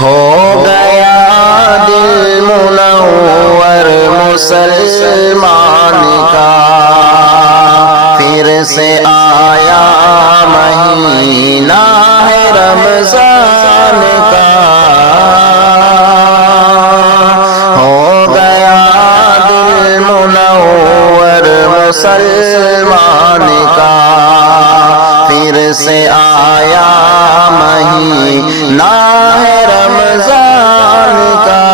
ہو گیا دل منور مسلمان کا، پھر سے آیا مہینہ ہے رمضان کا، ہو گیا دل منور مسلمان کا، پھر سے آیا مہینہ ہے رمضان کا،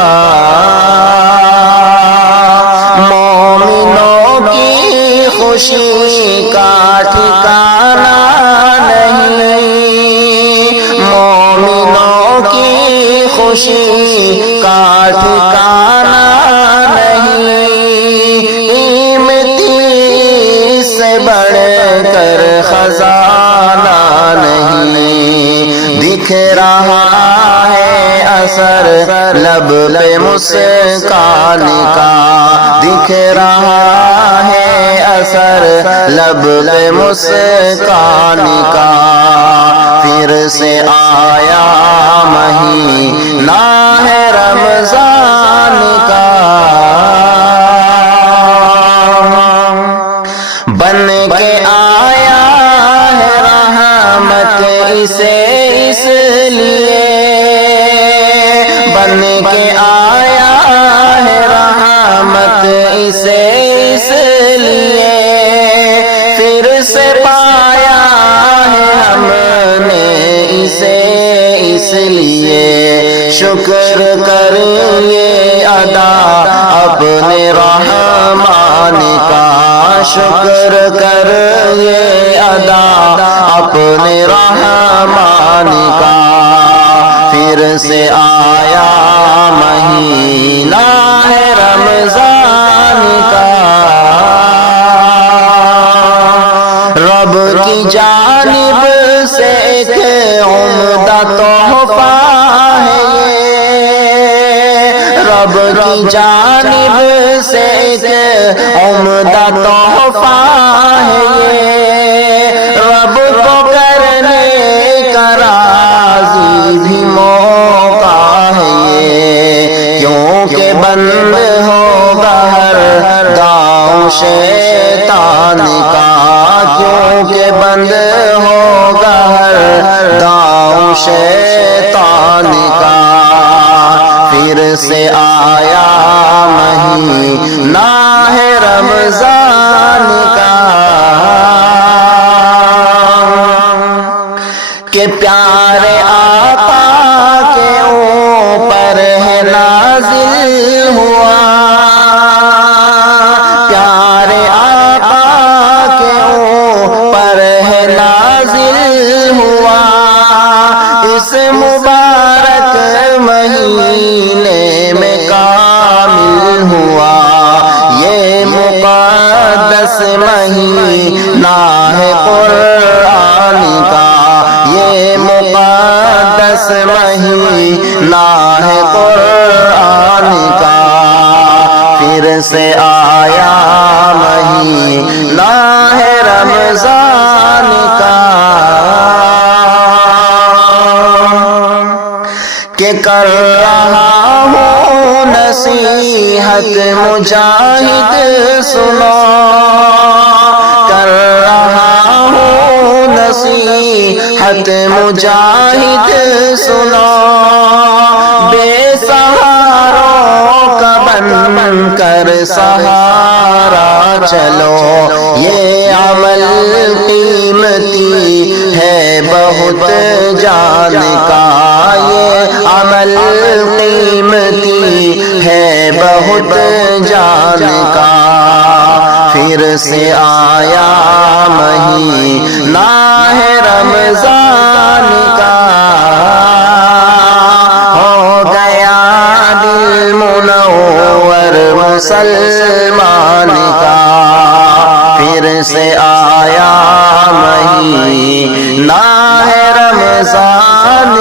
مومنوں کی خوشی کا ٹھکانہ نہیں، مومنوں کی خوشی کا ٹھکانہ نہیں، قیمتی سے بڑھ کر خزانہ نہیں، دکھ رہا ہے اثر لب پہ مسکان کا، دکھ رہا ہے اثر لب پہ مسکان کا، پھر سے آیا مہینہ ہے رمضان کا، بن کے آیا ہے رحمت اسے اس لیے، بن کے آیا ہے رحمت اسے اس لیے، پھر سے پایا ہے ہم نے اسے اس لیے، شکر کریے ادا اپنے رحمان کا، شکر کریے ادا اپنے رحمان کا، پھر سے آیا مہینہ ہے رمضان کا، رب کی جانب سے ایک عمدہ تحفہ ہے یہ، رب کی جانب سے ایک عمدہ تحفہ ہے یہ، رب کو کرنے کا راضی بھی موقع ہے یہ، کیونکہ بند ہوگا ہر داؤں شیطان کا، کیونکہ بند ہوگا ہر داؤں شیطان کا، پھر سے آیا مہینہ ہے رمضان کا، کہ پیارے آقا کے اوپر ہے نازل ہوا، پیارے آقا کے اوپر ہے نازل ہوا، اس مبارک مہینے میں کامل ہوا، یہ مقدس مہینہ ہے قرآن کا، یہ مقدس مہینہ ہے قرآن کا، پھر سے آیا مہینہ ہے رمضان کا، کہ کر رہا ہوں نصیحت مجاہد سنو، کر رہا ہوں نصیحت مجاہد سنو، بے سہاروں کا بن کر سہارا چلو، یہ عمل قیمتی ہے بہت جان کا، یہ عمل قیمتی ہے بہت جان کا، پھر سے آیا مہینہ ہے رمضان کا، ہو گیا دل منور مسلمان کا، پھر سے آیا مہینہ ہے رمضان